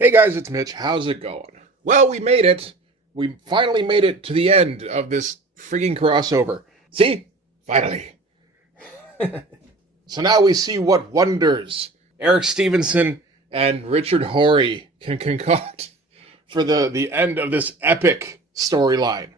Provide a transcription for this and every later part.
Hey guys, it's Mitch. How's it going? Well, we made it. We finally made it to the end of this frigging crossover. See? Finally. So now we see what wonders Eric Stevenson and Richard Horry can concoct for the end of this epic storyline.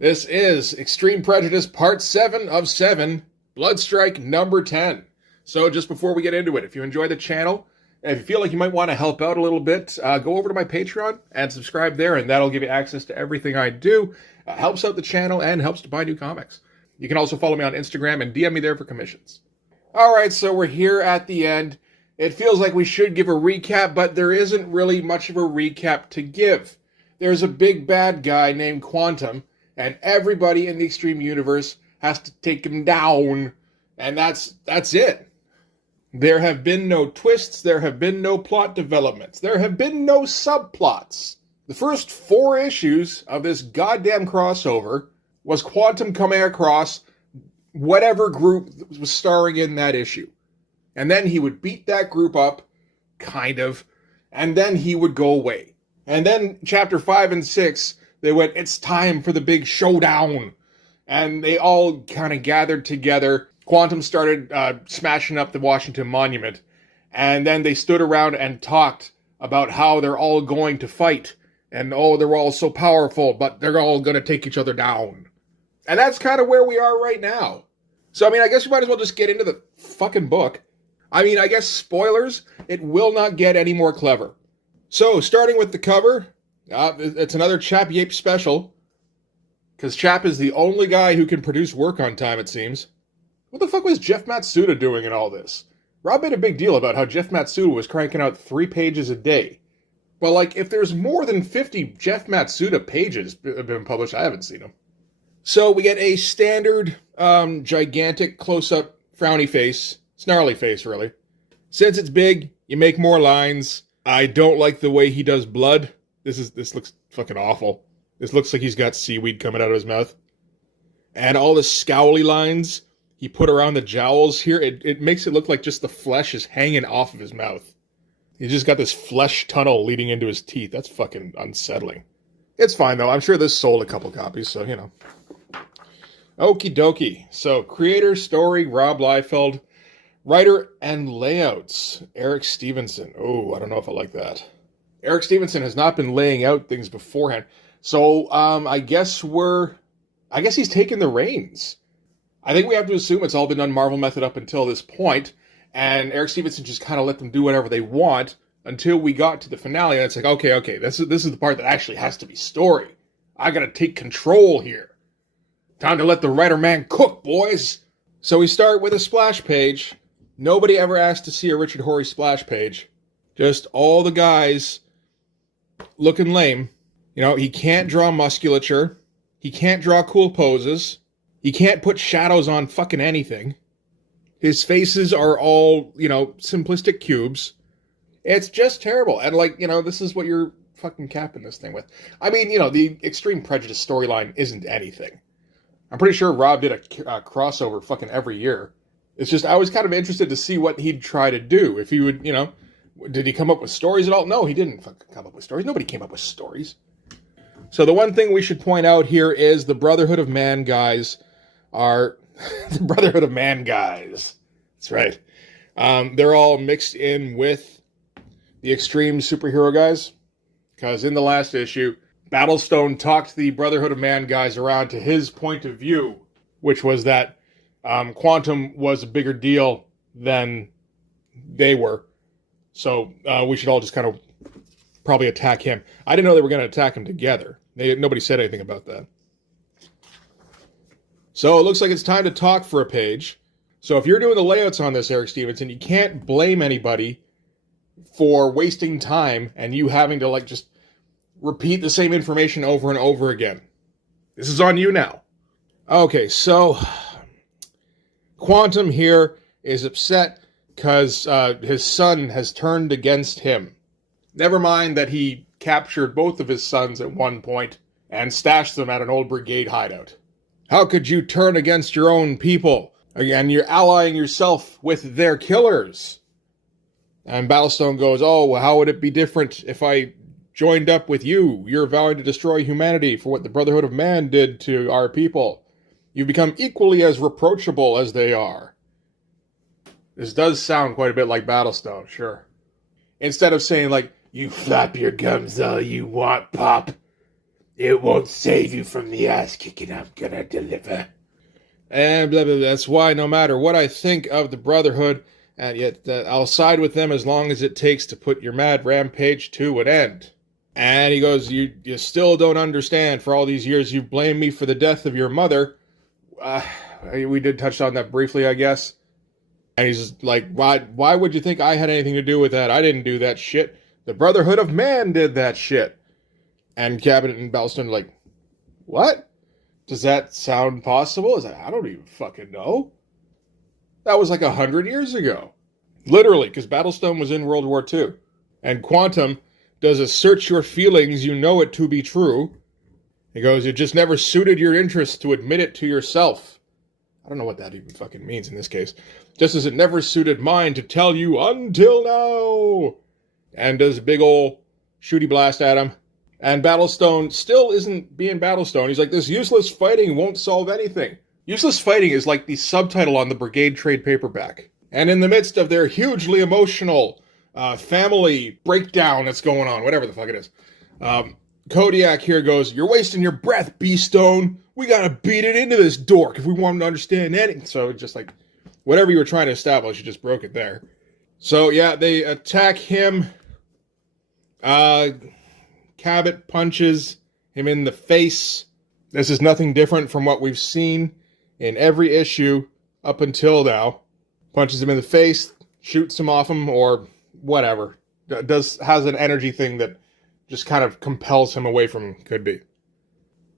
This is Extreme Prejudice Part 7 of 7, Bloodstrike number 10. So just before we get into it, if you enjoy the channel, and if you feel like you might want to help out a little bit, go over to my Patreon and subscribe there, and that'll give you access to everything I do. Helps out the channel and helps to buy new comics. You can also follow me on Instagram and DM me there for commissions. Alright, so we're here at the end. It feels like we should give a recap, but there isn't really much of a recap to give. There's a big bad guy named Quantum, and everybody in the Extreme Universe has to take him down, and that's it. There have been no twists, there have been no plot developments, there have been no subplots. The first 4 issues of this goddamn crossover was Quantum coming across whatever group was starring in that issue. And then he would beat that group up, kind of, and then he would go away. And then chapter 5 and 6, they went, it's time for the big showdown. And they all kind of gathered together. Quantum started smashing up the Washington Monument, and then they stood around and talked about how they're all going to fight, and they're all so powerful, but they're all going to take each other down. And that's kind of where we are right now. So, I guess we might as well just get into the fucking book. I guess spoilers, it will not get any more clever. So, starting with the cover, it's another Chap Yape special, because Chap is the only guy who can produce work on time, it seems. What the fuck was Jeff Matsuda doing in all this? Rob made a big deal about how Jeff Matsuda was cranking out 3 pages a day. Well, if there's more than 50 Jeff Matsuda pages have been published, I haven't seen them. So we get a standard, gigantic close-up frowny face. Snarly face, really. Since it's big, you make more lines. I don't like the way he does blood. This looks fucking awful. This looks like he's got seaweed coming out of his mouth. And all the scowly lines he put around the jowls here, it makes it look like just the flesh is hanging off of his mouth. He's just got this flesh tunnel leading into his teeth. That's fucking unsettling. It's fine, though. I'm sure this sold a couple copies, so, Okie dokie. So, creator, story, Rob Liefeld. Writer and layouts, Eric Stevenson. Oh, I don't know if I like that. Eric Stevenson has not been laying out things beforehand. So, I guess he's taken the reins. I think we have to assume it's all been done Marvel method up until this point, and Eric Stevenson just kind of let them do whatever they want until we got to the finale, and it's like, okay, this is the part that actually has to be story. I gotta take control here. Time to let the writer-man cook, boys! So we start with a splash page. Nobody ever asked to see a Richard Horry splash page. Just all the guys looking lame. He can't draw musculature. He can't draw cool poses. He can't put shadows on fucking anything. His faces are all, simplistic cubes. It's just terrible. And, this is what you're fucking capping this thing with. The Extreme Prejudice storyline isn't anything. I'm pretty sure Rob did a crossover fucking every year. It's just, I was kind of interested to see what he'd try to do. If he would, did he come up with stories at all? No, he didn't fucking come up with stories. Nobody came up with stories. So the one thing we should point out here is the Brotherhood of Man guys are the Brotherhood of Man guys. That's right. They're all mixed in with the Extreme superhero guys. Because in the last issue, Battlestone talked the Brotherhood of Man guys around to his point of view, which was that Quantum was a bigger deal than they were. So we should all just kind of probably attack him. I didn't know they were going to attack him together. Nobody said anything about that. So it looks like it's time to talk for a page. So if you're doing the layouts on this, Eric Stevenson, you can't blame anybody for wasting time and you having to just repeat the same information over and over again. This is on you now. Okay, so Quantum here is upset because his son has turned against him. Never mind that he captured both of his sons at one point and stashed them at an old brigade hideout. How could you turn against your own people? And you're allying yourself with their killers. And Battlestone goes, oh, well, how would it be different if I joined up with you? You're vowing to destroy humanity for what the Brotherhood of Man did to our people. You've become equally as reproachable as they are. This does sound quite a bit like Battlestone, sure. Instead of saying, like, you flap your gums all you want, Pop. It won't save you from the ass kicking I'm gonna deliver. And blah, blah, blah. That's why no matter what I think of the Brotherhood, and yet I'll side with them as long as it takes to put your mad rampage to an end. And he goes, you still don't understand. For all these years you've blamed me for the death of your mother. We did touch on that briefly, I guess. And he's like, why would you think I had anything to do with that? I didn't do that shit. The Brotherhood of Man did that shit. And Cabot and Battlestone are like, what? Does that sound possible? I don't even fucking know. That was like 100 years ago. Literally, because Battlestone was in World War II. And Quantum does a search your feelings, you know it to be true. He goes, it just never suited your interests to admit it to yourself. I don't know what that even fucking means in this case. Just as it never suited mine to tell you until now. And does a big ol' shooty blast at him. And Battlestone still isn't being Battlestone. He's like, this useless fighting won't solve anything. Useless fighting is like the subtitle on the Brigade trade paperback. And in the midst of their hugely emotional family breakdown that's going on, whatever the fuck it is, Kodiak here goes, you're wasting your breath, B-Stone. We gotta beat it into this dork if we want him to understand anything. So just like, whatever you were trying to establish, you just broke it there. So yeah, they attack him. Cabot punches him in the face. This is nothing different from what we've seen in every issue up until now. Punches him in the face, shoots him off him, or whatever. Has an energy thing that just kind of compels him away from him, could be.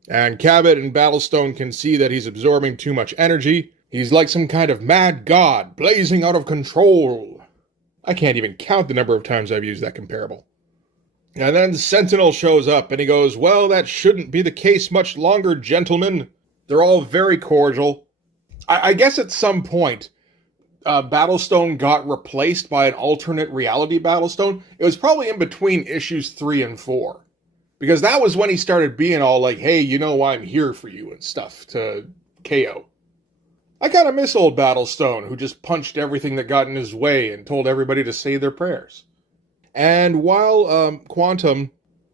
And Cabot and Battlestone can see that he's absorbing too much energy. He's like some kind of mad god, blazing out of control. I can't even count the number of times I've used that comparable. And then Sentinel shows up, and he goes, well, that shouldn't be the case much longer, gentlemen. They're all very cordial. I guess at some point, Battlestone got replaced by an alternate reality Battlestone. It was probably in between issues 3 and 4. Because that was when he started being all like, hey, you know I'm here for you and stuff, to KO. I kind of miss old Battlestone, who just punched everything that got in his way and told everybody to say their prayers. And while Quantum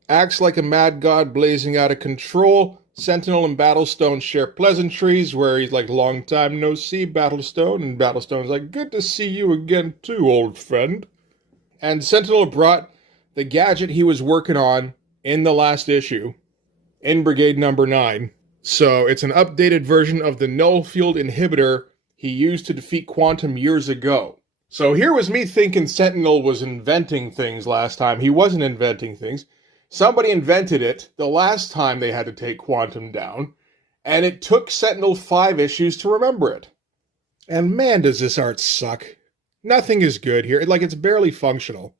acts like a mad god blazing out of control, Sentinel and Battlestone share pleasantries where he's like, long time no see, Battlestone. And Battlestone's like, good to see you again too, old friend. And Sentinel brought the gadget he was working on in the last issue, in Brigade number 9. So it's an updated version of the null field inhibitor he used to defeat Quantum years ago. So here was me thinking Sentinel was inventing things last time. He wasn't inventing things. Somebody invented it the last time they had to take Quantum down, and it took Sentinel 5 issues to remember it. And man, does this art suck. Nothing is good here. It's barely functional.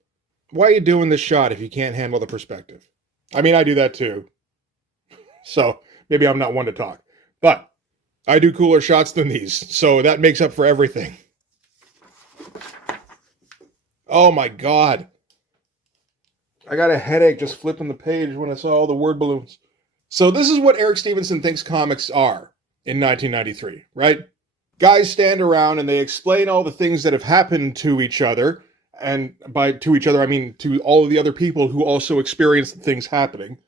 Why are you doing this shot if you can't handle the perspective? I mean, I do that too. So maybe I'm not one to talk. But I do cooler shots than these, so that makes up for everything. Oh my god. I got a headache just flipping the page when I saw all the word balloons. So this is what Eric Stevenson thinks comics are in 1993, right? Guys stand around and they explain all the things that have happened to each other. And by to each other, I mean to all of the other people who also experience the things happening.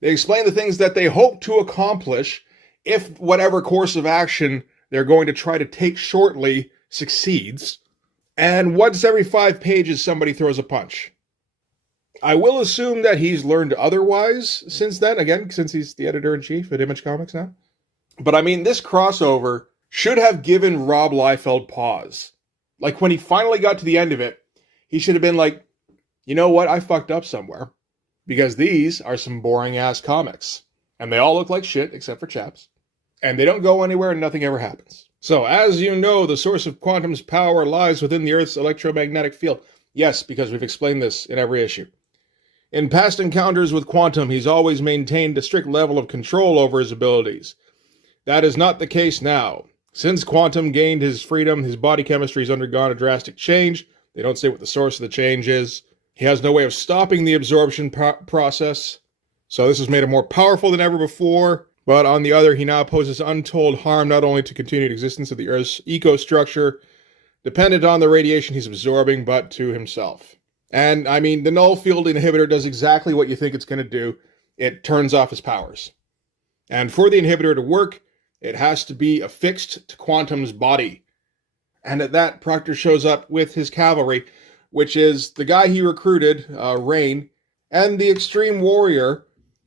They explain the things that they hope to accomplish if whatever course of action they're going to try to take shortly succeeds. And once every 5 pages, somebody throws a punch. I will assume that he's learned otherwise since then, again, since he's the editor-in-chief at Image Comics now. But I mean, this crossover should have given Rob Liefeld pause. Like, when he finally got to the end of it, he should have been like, you know what, I fucked up somewhere. Because these are some boring-ass comics. And they all look like shit, except for Chaps. And they don't go anywhere and nothing ever happens. So, as you know, the source of Quantum's power lies within the Earth's electromagnetic field. Yes, because we've explained this in every issue. In past encounters with Quantum, he's always maintained a strict level of control over his abilities. That is not the case now. Since Quantum gained his freedom, his body chemistry has undergone a drastic change. They don't say what the source of the change is. He has no way of stopping the absorption process. So this has made him more powerful than ever before. But on the other, he now poses untold harm not only to continued existence of the Earth's ecostructure, dependent on the radiation he's absorbing, but to himself. And, I mean, the null field inhibitor does exactly what you think it's going to do. It turns off his powers. And for the inhibitor to work, it has to be affixed to Quantum's body. And at that, Proctor shows up with his cavalry, which is the guy he recruited, Rain, and the Extreme Warrior,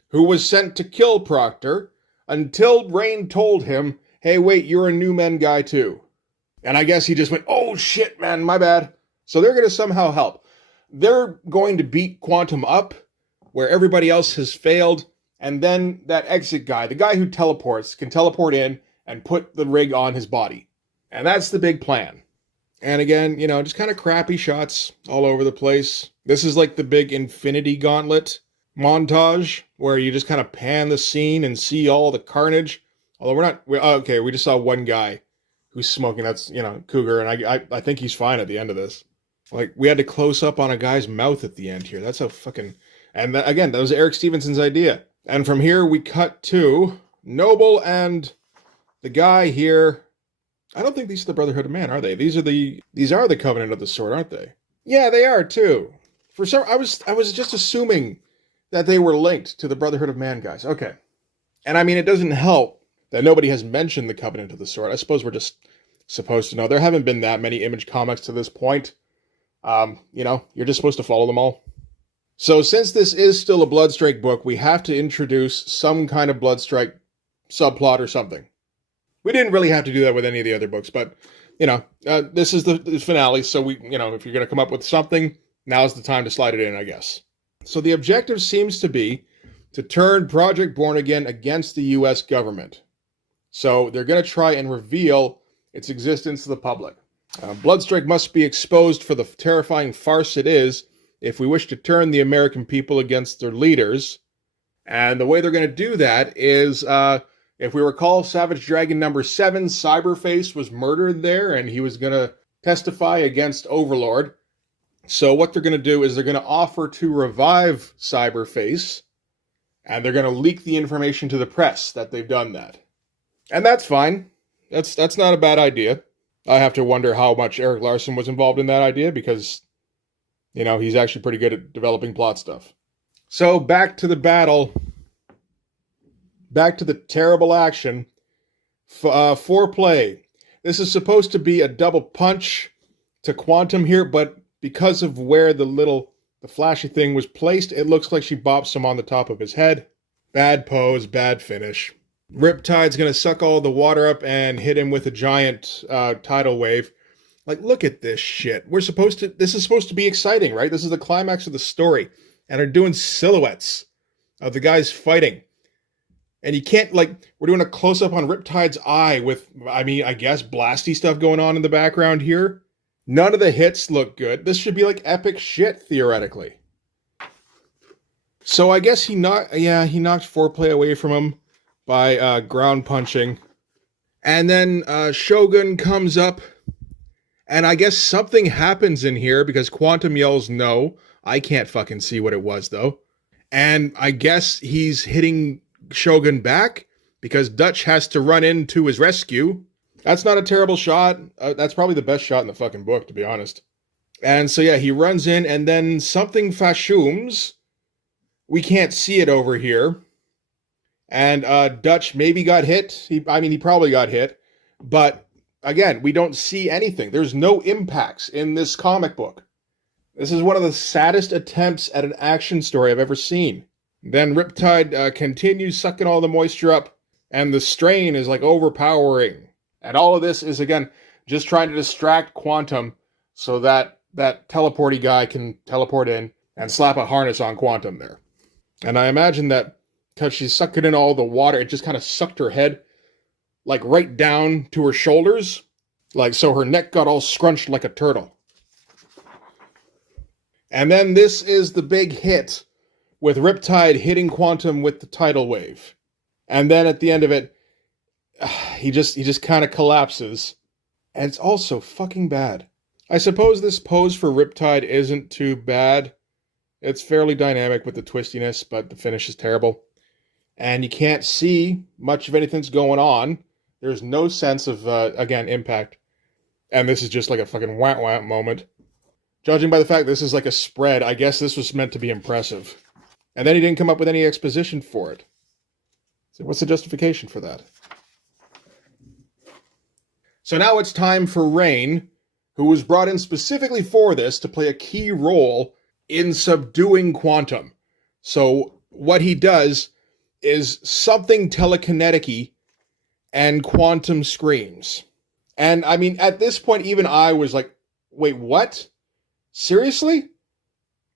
who was sent to kill Proctor, until Rain told him, hey, wait, you're a new men guy too. And I guess he just went, oh shit, man, my bad. So they're going to somehow help. They're going to beat Quantum up, where everybody else has failed, and then that exit guy, the guy who teleports, can teleport in and put the rig on his body. And that's the big plan. And again, you know, just kind of crappy shots all over the place. This is like the big Infinity Gauntlet montage, where you just kind of pan the scene and see all the carnage. Although we just saw one guy who's smoking. That's, you know, Cougar, and I think he's fine at the end of this. Like, we had to close up on a guy's mouth at the end here. That's a fucking... And again, that was Eric Stevenson's idea. And from here, we cut to Noble and the guy here. I don't think these are the Brotherhood of Man, are they? These are the Covenant of the Sword, aren't they? Yeah, they are too. For some, I was just assuming that they were linked to the Brotherhood of Man guys. Okay. And I mean, it doesn't help that nobody has mentioned the Covenant of the Sword. I suppose we're just supposed to know. There haven't been that many Image comics to this point. You know, you're just supposed to follow them all. So since this is still a Bloodstrike book, we have to introduce some kind of Bloodstrike subplot or something. We didn't really have to do that with any of the other books, but, you know, this is the finale, so we, you know, if you're going to come up with something, now's the time to slide it in, I guess. So the objective seems to be to turn Project Born Again against the U.S. government. So they're going to try and reveal its existence to the public. Bloodstrike must be exposed for the terrifying farce it is if we wish to turn the American people against their leaders. And the way they're going to do that is, if we recall, Savage Dragon number 7, Cyberface was murdered there, and he was going to testify against Overlord. So what they're going to do is they're going to offer to revive Cyberface, and they're going to leak the information to the press that they've done that. And that's fine. That's not a bad idea. I have to wonder how much Eric Larson was involved in that idea, because, you know, he's actually pretty good at developing plot stuff. So back to the battle. Back to the terrible action. Foreplay. This is supposed to be a double punch to Quantum here, but because of where the flashy thing was placed, it looks like she bops him on the top of his head. Bad pose, bad finish. Riptide's going to suck all the water up and hit him with a giant tidal wave. Like, look at this shit. This is supposed to be exciting, right? This is the climax of the story. And they're doing silhouettes of the guys fighting. And you can't, like, we're doing a close-up on Riptide's eye with, I mean, I guess blasty stuff going on in the background here. None of the hits look good. This should be like epic shit, theoretically. So I guess he knocked Foreplay away from him by ground punching. And then Shogun comes up, and I guess something happens in here because Quantum yells no. I can't fucking see what it was, though. And I guess he's hitting Shogun back because Dutch has to run in to his rescue. That's not a terrible shot. That's probably the best shot in the fucking book, to be honest. And so, yeah, he runs in, and then something fashumes. We can't see it over here. And Dutch maybe got hit. He probably got hit. But, again, we don't see anything. There's no impacts in this comic book. This is one of the saddest attempts at an action story I've ever seen. Then Riptide continues sucking all the moisture up, and the strain is, like, overpowering. And all of this is, again, just trying to distract Quantum so that that teleporty guy can teleport in and slap a harness on Quantum there. And I imagine that because she's sucking in all the water, it just kind of sucked her head, like, right down to her shoulders. Like, so her neck got all scrunched like a turtle. And then this is the big hit, with Riptide hitting Quantum with the tidal wave. And then at the end of it, he just kind of collapses. And it's all so fucking bad. I suppose this pose for Riptide isn't too bad. It's fairly dynamic with the twistiness, but the finish is terrible. And you can't see much of anything's going on. There's no sense of, again, impact. And this is just like a fucking wah-wah moment. Judging by the fact this is like a spread, I guess this was meant to be impressive. And then he didn't come up with any exposition for it. So what's the justification for that? So now it's time for Rain, who was brought in specifically for this to play a key role in subduing Quantum. So what he does is something telekinetic-y, and Quantum screams. And I mean, at this point, even I was like, wait, what? Seriously?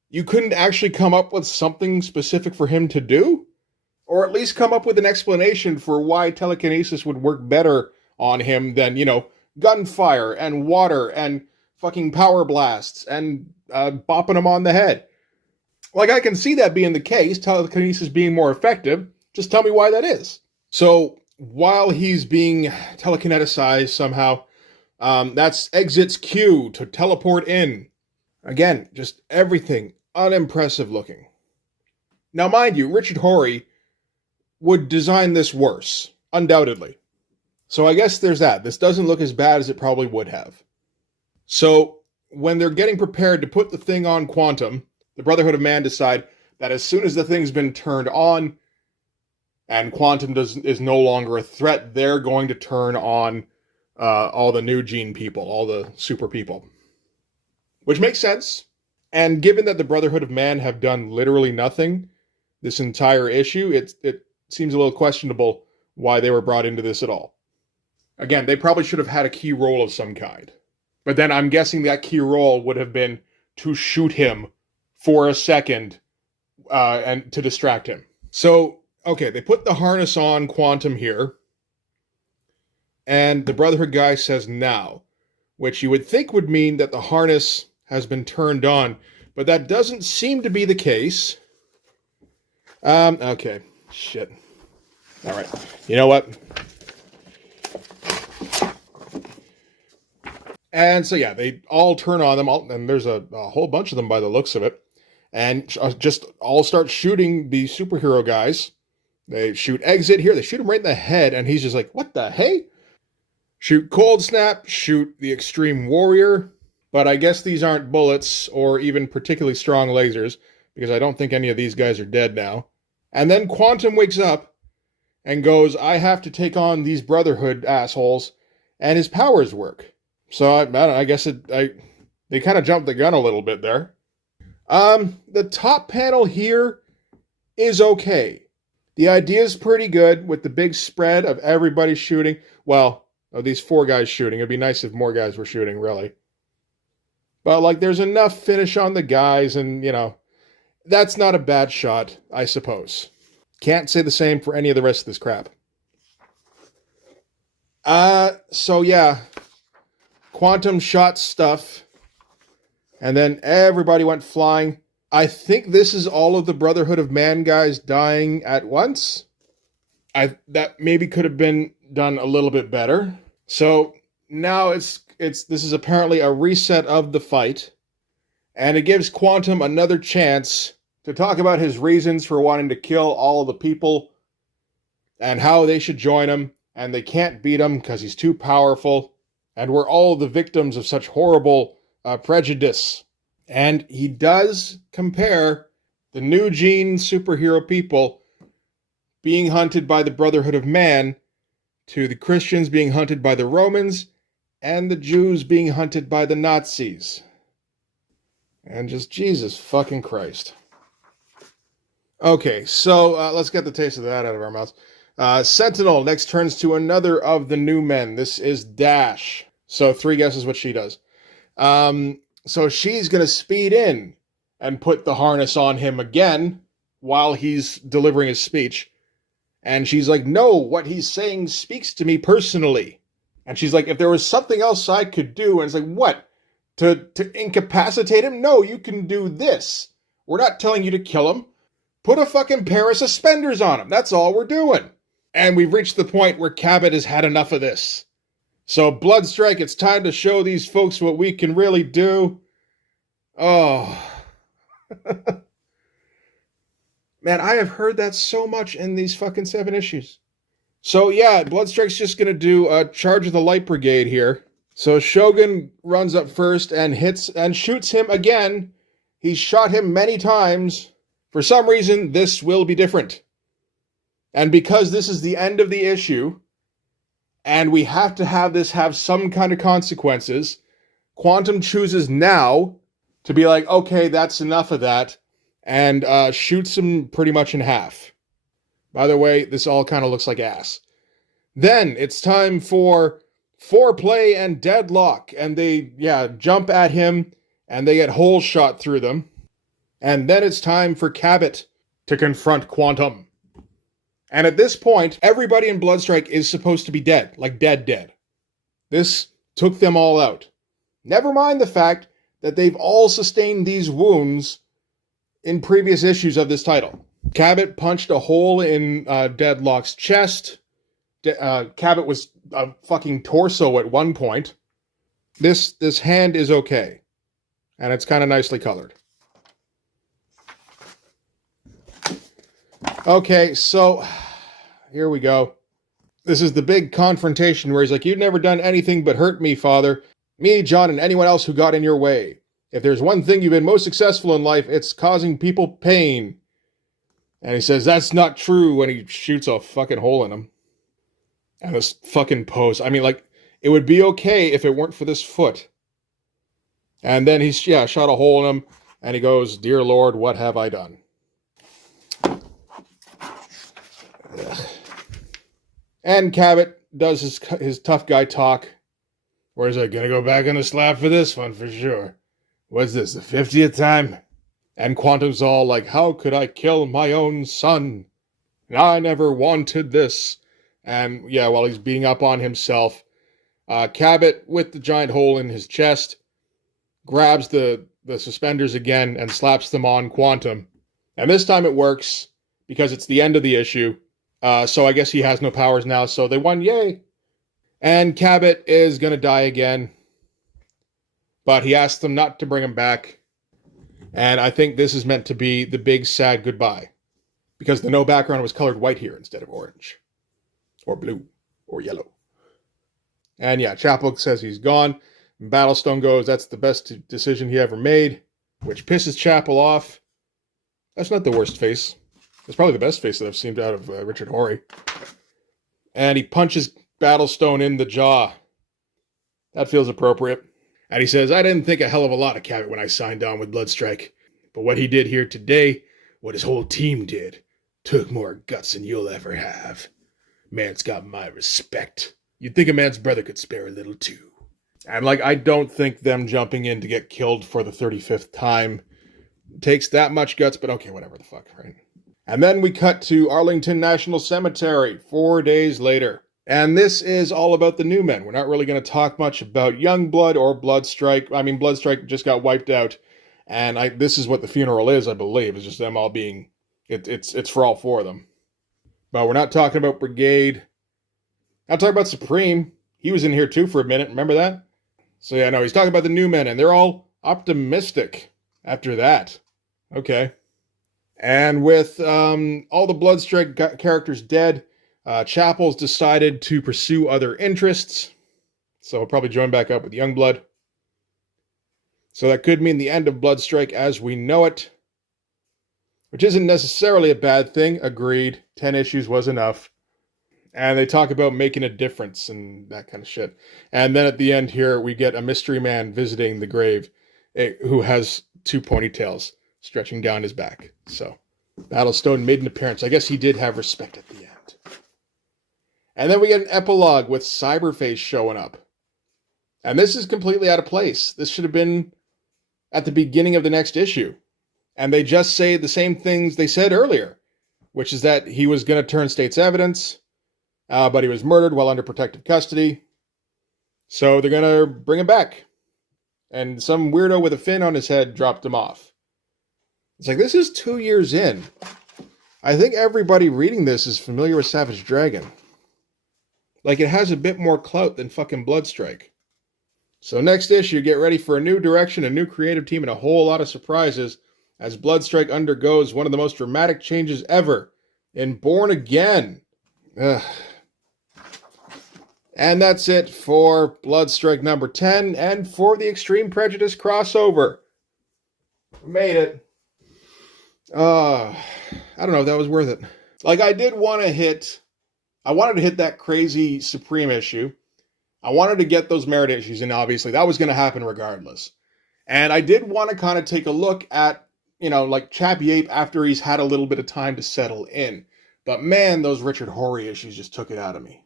You couldn't actually come up with something specific for him to do? Or at least come up with an explanation for why telekinesis would work better on him than, gunfire and water and fucking power blasts and bopping him on the head. Like, I can see that being the case, telekinesis being more effective. Just tell me why that is. So, while he's being telekineticized somehow, that's Exit's cue to teleport in. Again, just everything unimpressive looking. Now, mind you, Richard Horry would design this worse, undoubtedly. So I guess there's that. This doesn't look as bad as it probably would have. So, when they're getting prepared to put the thing on Quantum, the Brotherhood of Man decide that as soon as the thing's been turned on, and Quantum is no longer a threat, they're going to turn on all the new gene people, all the super people. Which makes sense. And given that the Brotherhood of Man have done literally nothing this entire issue, it seems a little questionable why they were brought into this at all. Again, they probably should have had a key role of some kind. But then I'm guessing that key role would have been to shoot him for a second and to distract him. So, okay, they put the harness on Quantum here. And the Brotherhood guy says now, which you would think would mean that the harness has been turned on, but that doesn't seem to be the case. Okay, shit. All right, you know what? And so, yeah, they all turn on them, and there's a whole bunch of them by the looks of it, and just all start shooting the superhero guys. They shoot Exit here. They shoot him right in the head, and he's just like, what the hey? Shoot Cold Snap, shoot the Extreme Warrior, but I guess these aren't bullets or even particularly strong lasers, because I don't think any of these guys are dead now. And then Quantum wakes up and goes, I have to take on these Brotherhood assholes, and his powers work. So, I guess they kind of jumped the gun a little bit there. The top panel here is okay. The idea is pretty good with the big spread of everybody shooting. Well, of these 4 guys shooting. It'd be nice if more guys were shooting, really. But, there's enough finish on the guys, and, that's not a bad shot, I suppose. Can't say the same for any of the rest of this crap. So, yeah. Quantum shot stuff, and then everybody went flying. I think this is all of the Brotherhood of Man guys dying at once. That maybe could have been done a little bit better. So now this is apparently a reset of the fight, and it gives Quantum another chance to talk about his reasons for wanting to kill all the people and how they should join him, and they can't beat him because he's too powerful. And we're all the victims of such horrible prejudice. And he does compare the new gene superhero people being hunted by the Brotherhood of Man to the Christians being hunted by the Romans and the Jews being hunted by the Nazis. And just Jesus fucking Christ. Okay, so let's get the taste of that out of our mouths. Sentinel next turns to another of the new men. This is Dash. So 3 guesses what she does. So she's going to speed in and put the harness on him again while he's delivering his speech. And she's like, no, what he's saying speaks to me personally. And she's like, if there was something else I could do, and it's like, what? To incapacitate him? No, you can do this. We're not telling you to kill him. Put a fucking pair of suspenders on him. That's all we're doing. And we've reached the point where Cabot has had enough of this. So, Bloodstrike, it's time to show these folks what we can really do. Oh. Man, I have heard that so much in these fucking 7 issues. So, yeah, Bloodstrike's just gonna do a charge of the Light Brigade here. So, Shogun runs up first and hits and shoots him again. He's shot him many times. For some reason, this will be different. And because this is the end of the issue, and we have to have this have some kind of consequences, Quantum chooses now to be like, okay, that's enough of that, and shoots him pretty much in half. By the way, this all kind of looks like ass. Then it's time for foreplay and deadlock, and they, jump at him, and they get holes shot through them. And then it's time for Cabot to confront Quantum. And at this point, everybody in Bloodstrike is supposed to be dead, like dead. This took them all out. Never mind the fact that they've all sustained these wounds in previous issues of this title. Cabot punched a hole in Deadlock's chest. Cabot was a fucking torso at one point. This hand is okay. And it's kind of nicely colored. Okay, so here we go. This is the big confrontation where he's like, you've never done anything but hurt me, Father. Me, John, and anyone else who got in your way. If there's one thing you've been most successful in life, it's causing people pain. And he says, that's not true, when he shoots a fucking hole in him. And this fucking pose. I mean, like, it would be okay if it weren't for this foot. And then he's, shot a hole in him, and he goes, dear Lord, what have I done? And Cabot does his tough guy talk. Where he's like, gonna go back on the slab for this one for sure. What's this, the 50th time? And Quantum's all like, how could I kill my own son? I never wanted this. And while he's beating up on himself, Cabot, with the giant hole in his chest, grabs the suspenders again and slaps them on Quantum. And this time it works, because it's the end of the issue. So I guess he has no powers now, so they won, yay! And Cabot is gonna die again. But he asks them not to bring him back. And I think this is meant to be the big sad goodbye. Because the no background was colored white here instead of orange. Or blue. Or yellow. And Chapel says he's gone. And Battlestone goes, that's the best decision he ever made. Which pisses Chapel off. That's not the worst face. It's probably the best face that I've seen out of Richard Horry. And he punches Battlestone in the jaw. That feels appropriate. And he says, I didn't think a hell of a lot of Cabot when I signed on with Bloodstrike. But what he did here today, what his whole team did, took more guts than you'll ever have. Man's got my respect. You'd think a man's brother could spare a little too. And I don't think them jumping in to get killed for the 35th time takes that much guts, but okay, whatever the fuck, right? And then we cut to Arlington National Cemetery 4 days later. And this is all about the new men. We're not really going to talk much about Youngblood or Bloodstrike. I mean, Bloodstrike just got wiped out. And this is what the funeral is, I believe. It's just them all being... It's for all 4 of them. But we're not talking about Brigade. Not talking about Supreme. He was in here too for a minute. Remember that? So he's talking about the new men. And they're all optimistic after that. Okay. And with all the Bloodstrike characters dead... Chapel's decided to pursue other interests, so he'll probably join back up with Youngblood. So that could mean the end of Bloodstrike as we know it, which isn't necessarily a bad thing. Agreed. 10 issues was enough. And they talk about making a difference and that kind of shit. And then at the end here, we get a mystery man visiting the grave who has 2 ponytails stretching down his back. So Battlestone made an appearance. I guess he did have respect at the end. And then we get an epilogue with Cyberface showing up. And this is completely out of place. This should have been at the beginning of the next issue. And they just say the same things they said earlier, which is that he was going to turn state's evidence, but he was murdered while under protective custody. So they're going to bring him back. And some weirdo with a fin on his head dropped him off. It's like, this is 2 years in. I think everybody reading this is familiar with Savage Dragon. Like it has a bit more clout than fucking Bloodstrike. So next issue, get ready for a new direction, a new creative team, and a whole lot of surprises as Bloodstrike undergoes one of the most dramatic changes ever in Born Again. Ugh. And that's it for Bloodstrike number 10 and for the Extreme Prejudice crossover. We made it. I don't know if that was worth it. Like, I wanted to hit that crazy Supreme issue. I wanted to get those Merit issues in, obviously. That was going to happen regardless. And I did want to kind of take a look at, like Chappie Ape after he's had a little bit of time to settle in. But man, those Richard Horry issues just took it out of me.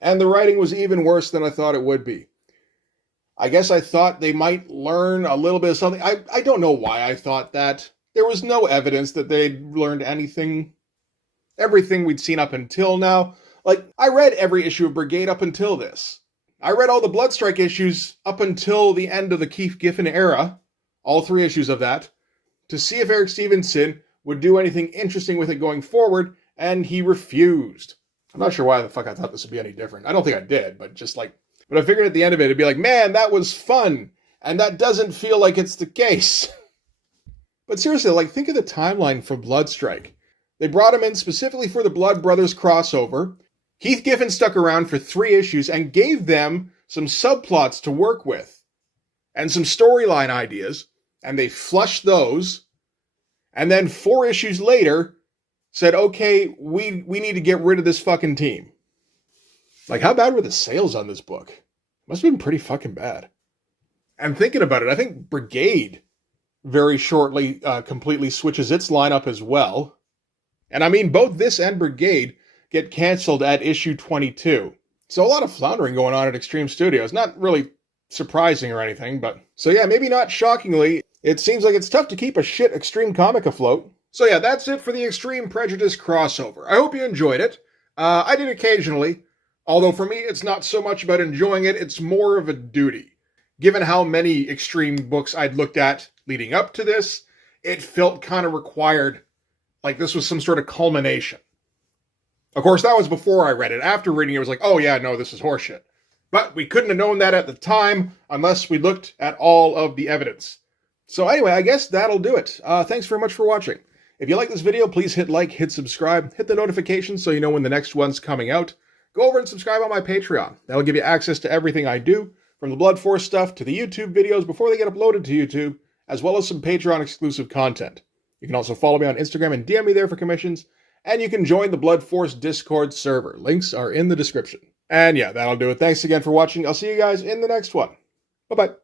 And the writing was even worse than I thought it would be. I guess I thought they might learn a little bit of something. I don't know why I thought that. There was no evidence that they'd learned anything. Everything we'd seen up until now. Like, I read every issue of Brigade up until this. I read all the Bloodstrike issues up until the end of the Keith Giffen era. All 3 issues of that. To see if Eric Stevenson would do anything interesting with it going forward, and he refused. I'm not sure why the fuck I thought this would be any different. I don't think I did, but I figured at the end of it, it'd be like, man, that was fun. And that doesn't feel like it's the case. But seriously, like, think of the timeline for Bloodstrike. They brought him in specifically for the Blood Brothers crossover. Keith Giffen stuck around for 3 issues and gave them some subplots to work with. And some storyline ideas. And they flushed those. And then 4 issues later, said, okay, we need to get rid of this fucking team. Like, how bad were the sales on this book? Must have been pretty fucking bad. And thinking about it, I think Brigade very shortly completely switches its lineup as well. And I mean, both this and Brigade get canceled at issue 22. So a lot of floundering going on at Extreme Studios. Not really surprising or anything, but... So yeah, maybe not shockingly, it seems like it's tough to keep a shit Extreme comic afloat. So yeah, that's it for the Extreme Prejudice crossover. I hope you enjoyed it. I did occasionally, although for me it's not so much about enjoying it, it's more of a duty. Given how many Extreme books I'd looked at leading up to this, it felt kind of required, like this was some sort of culmination. Of course, that was before I read it. After reading it, I was like, oh yeah, no, this is horseshit. But we couldn't have known that at the time unless we looked at all of the evidence. So anyway, I guess that'll do it. Thanks very much for watching. If you like this video, please hit like, hit subscribe, hit the notifications so you know when the next one's coming out. Go over and subscribe on my Patreon. That'll give you access to everything I do, from the Blood Force stuff to the YouTube videos before they get uploaded to YouTube, as well as some Patreon exclusive content. You can also follow me on Instagram and DM me there for commissions, and you can join the Blood Force Discord server. Links are in the description. And yeah, that'll do it. Thanks again for watching. I'll see you guys in the next one. Bye-bye.